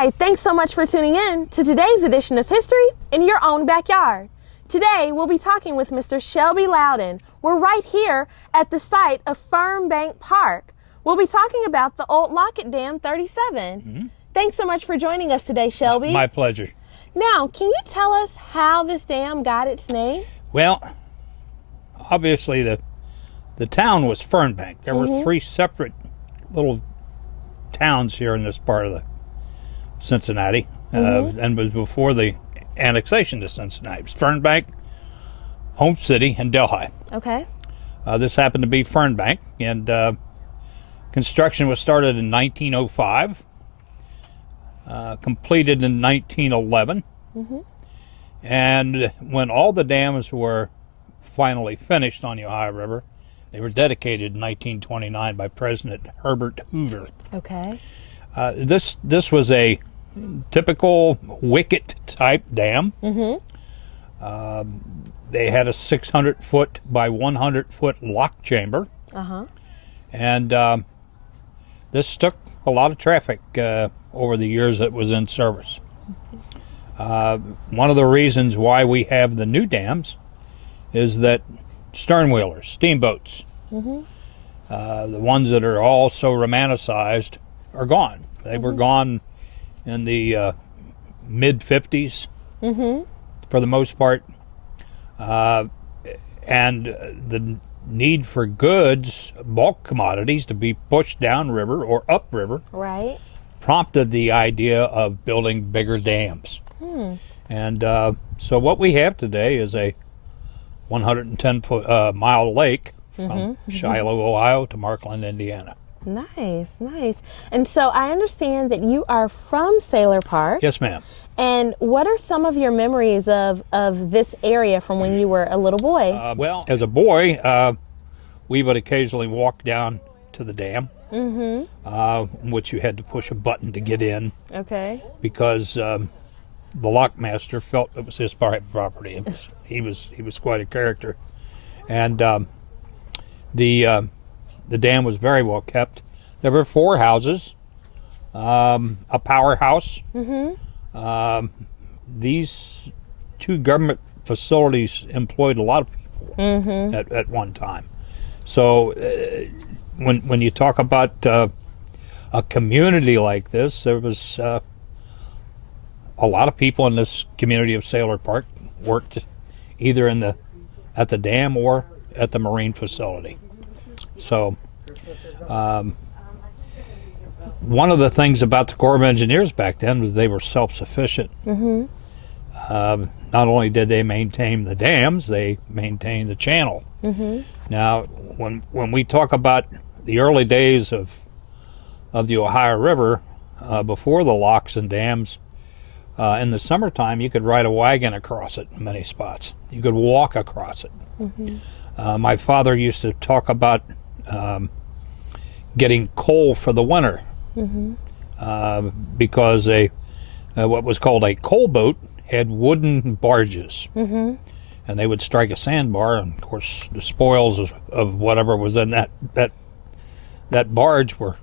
Hi, thanks so much for tuning in to today's edition of History in Your Own Backyard. Today, we'll be talking with Mr. Shelby Loudon. We're right here at the site of Fernbank Park. We'll be talking about the old Wicket Dam 37. Thanks so much for joining us today, Shelby. My pleasure. Now, can you tell us how this dam got its name? Well, obviously the town was Fernbank. There were three separate little towns here in this part of the Cincinnati, and was before the annexation to Cincinnati. It was Fernbank, Home City, and Delhi. Okay. This happened to be Fernbank, and construction was started in 1905, completed in 1911, and when all the dams were finally finished on the Ohio River, they were dedicated in 1929 by President Herbert Hoover. Okay. This was a typical Wicket type dam. They had a 600-foot by 100-foot lock chamber. And this took a lot of traffic over the years it was in service. One of the reasons why we have the new dams is that sternwheelers, steamboats, the ones that are all so romanticized, are gone. They were gone in the mid-50s for the most part. And the need for goods, bulk commodities, to be pushed downriver or upriver prompted the idea of building bigger dams. And so what we have today is a 110-mile lake from Shiloh, Ohio to Markland, Indiana. Nice, nice. And so I understand that you are from Sayler Park. Yes, ma'am. And what are some of your memories of this area from when you were a little boy? Well, as a boy, we would occasionally walk down to the dam, which you had to push a button to get in. Okay. Because the lockmaster felt it was his private property. He was quite a character, and the dam was very well kept. There were 4 houses, a powerhouse. These 2 government facilities employed a lot of people at one time. So when you talk about a community like this, there was a lot of people in this community of Sayler Park worked either at the dam or at the marine facility. So one of the things about the Corps of Engineers back then was they were self-sufficient. Not only did they maintain the dams, they maintained the channel. Now, when we talk about the early days of the Ohio River, before the locks and dams, in the summertime you could ride a wagon across it in many spots. You could walk across it. My father used to talk about getting coal for the winter, because what was called a coal boat had wooden barges, and they would strike a sandbar, and of course the spoils of whatever was in that barge were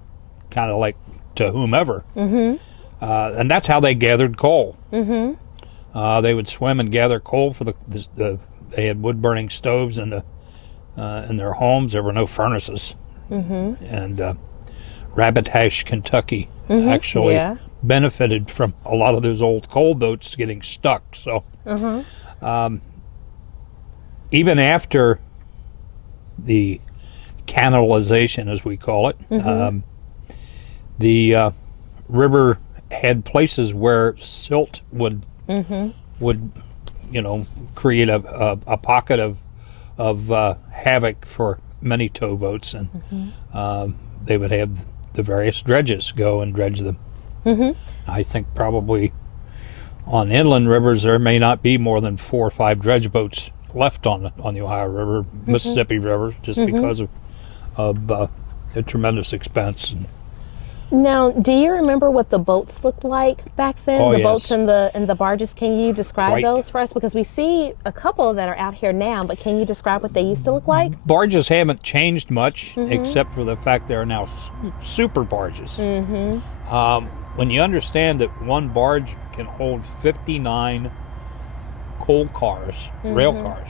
kind of like to whomever, and that's how they gathered coal. They would swim and gather coal for they had wood-burning stoves in their homes. There were no furnaces. And Rabbit Hash, Kentucky actually benefited from a lot of those old coal boats getting stuck. So even after the canalization, as we call it, the river had places where silt would create a pocket of havoc for many towboats, and they would have the various dredges go and dredge them. I think probably on inland rivers there may not be more than 4 or 5 dredge boats left on the Ohio River, Mississippi River, just because of the tremendous expense. Now, do you remember what the boats looked like back then? Oh, the yes. boats and the barges. Can you describe those for us? Because we see a couple that are out here now, but can you describe what they used to look like? Barges haven't changed much, except for the fact they are now super barges. when you understand that one barge can hold 59 coal cars, rail cars,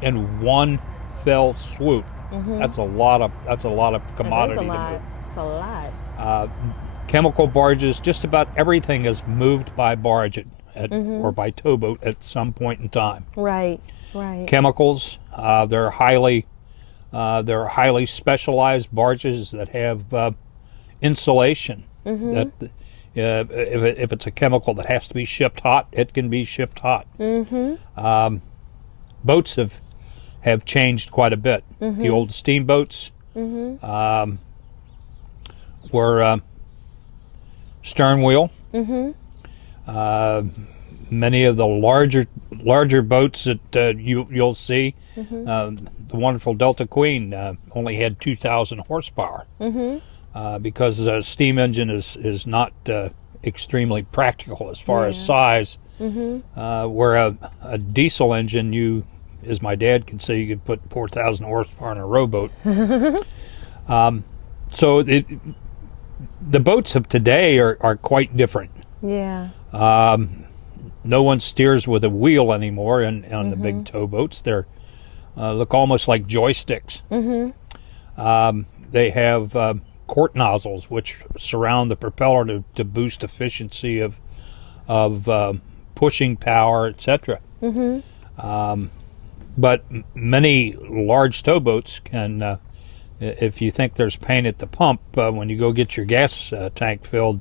in one fell swoop, that's a lot of commodity to move. It's a lot. Chemical barges, just about everything is moved by barge or by towboat at some point in time. Right. Chemicals, they're highly specialized barges that have insulation. That if it's a chemical that has to be shipped hot, it can be shipped hot. Boats have changed quite a bit. The old steamboats were stern wheel. Many of the larger boats that you'll see, the wonderful Delta Queen only had 2,000 horsepower because a steam engine is not extremely practical as far as size. Where a diesel engine, as my dad could say, you could put 4,000 horsepower in a rowboat. So the boats of today are quite different. Yeah. No one steers with a wheel anymore on the big towboats. They're look almost like joysticks. They have quart nozzles which surround the propeller to boost efficiency of pushing power, etc. But many large towboats can, if you think there's pain at the pump, when you go get your gas tank filled,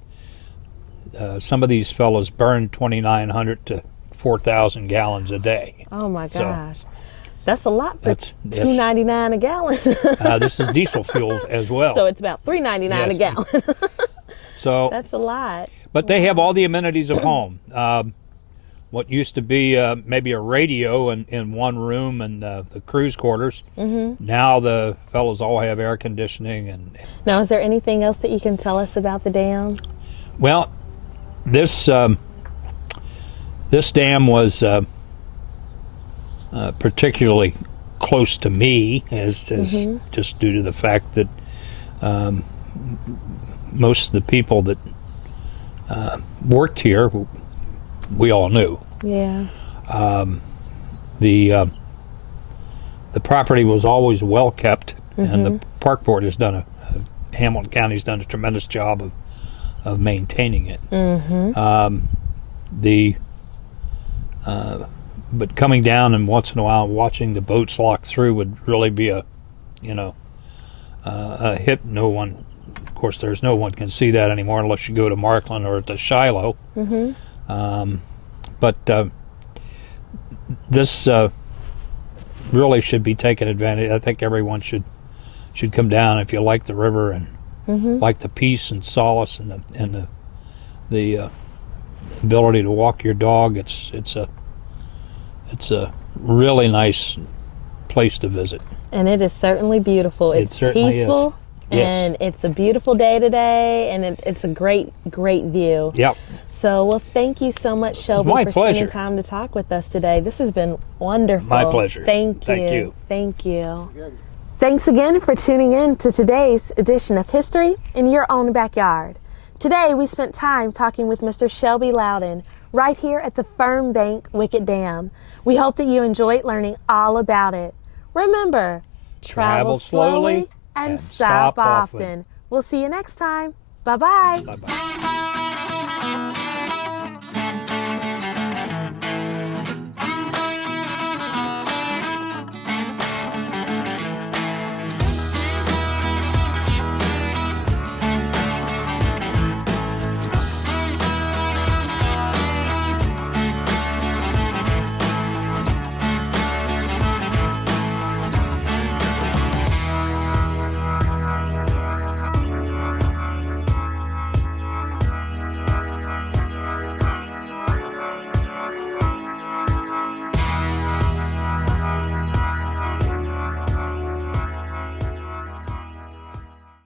some of these fellows burn 2,900 to 4,000 gallons a day. Oh my gosh. So, that's a lot for $2.99 a gallon. This is diesel fuel as well. So it's about $3.99 a gallon. So that's a lot. But they have all the amenities of home. What used to be maybe a radio in one room and the crew's quarters, now the fellows all have air conditioning. Now, is there anything else that you can tell us about the dam? Well, this dam was particularly close to me, as just due to the fact that most of the people that worked here, we all knew. Yeah. The property was always well kept, and the park board has done Hamilton County's done a tremendous job of maintaining it. But coming down and once in a while watching the boats lock through would really be a hit. No one, of course, there's no one can see that anymore unless you go to Markland or to Shiloh. But this really should be taken advantage. I think everyone should come down if you like the river and like the peace and solace and the ability to walk your dog. It's a really nice place to visit. And it is certainly beautiful. It's peaceful. And it's a beautiful day today, and it's a great view. Yep. So, well, thank you so much, Shelby, for spending time to talk with us today. This has been wonderful. My pleasure. Thank you. Thank you. Thank you. Thanks again for tuning in to today's edition of History in Your Own Backyard. Today, we spent time talking with Mr. Shelby Loudon right here at the Fernbank Wicket Dam. We hope that you enjoyed learning all about it. Remember, travel slowly and stop often. We'll see you next time. Bye-bye. Bye-bye.